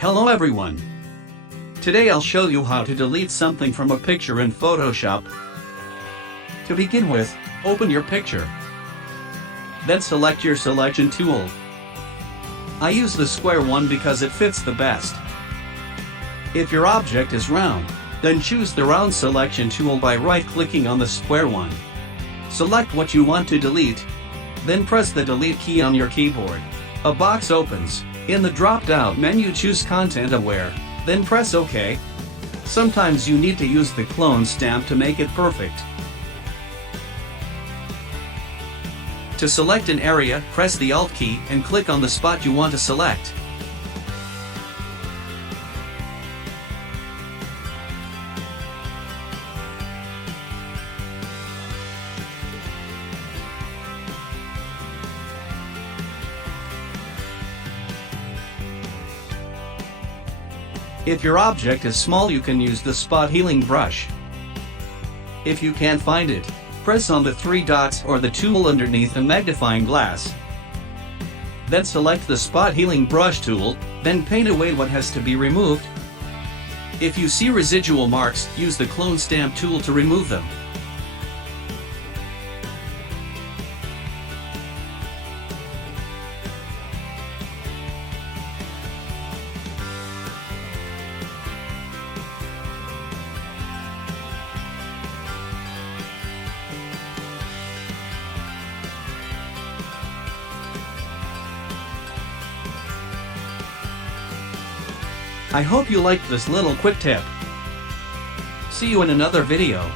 Hello everyone. Today I'll show you how to delete something from a picture in Photoshop. To begin with, open your picture. Then select your selection tool. I use the square one because it fits the best. If your object is round, then choose the round selection tool by right-clicking on the square one. Select what you want to delete. Then press the delete key on your keyboard. A box opens. In the drop-down menu, choose Content Aware, then press OK. Sometimes you need to use the clone stamp to make it perfect. To select an area, press the Alt key and click on the spot you want to select. If your object is small, you can use the spot healing brush. If you can't find it, press on the three dots or the tool underneath the magnifying glass. Then select the spot healing brush tool, then paint away what has to be removed. If you see residual marks, use the clone stamp tool to remove them. I hope you liked this little quick tip. See you in another video.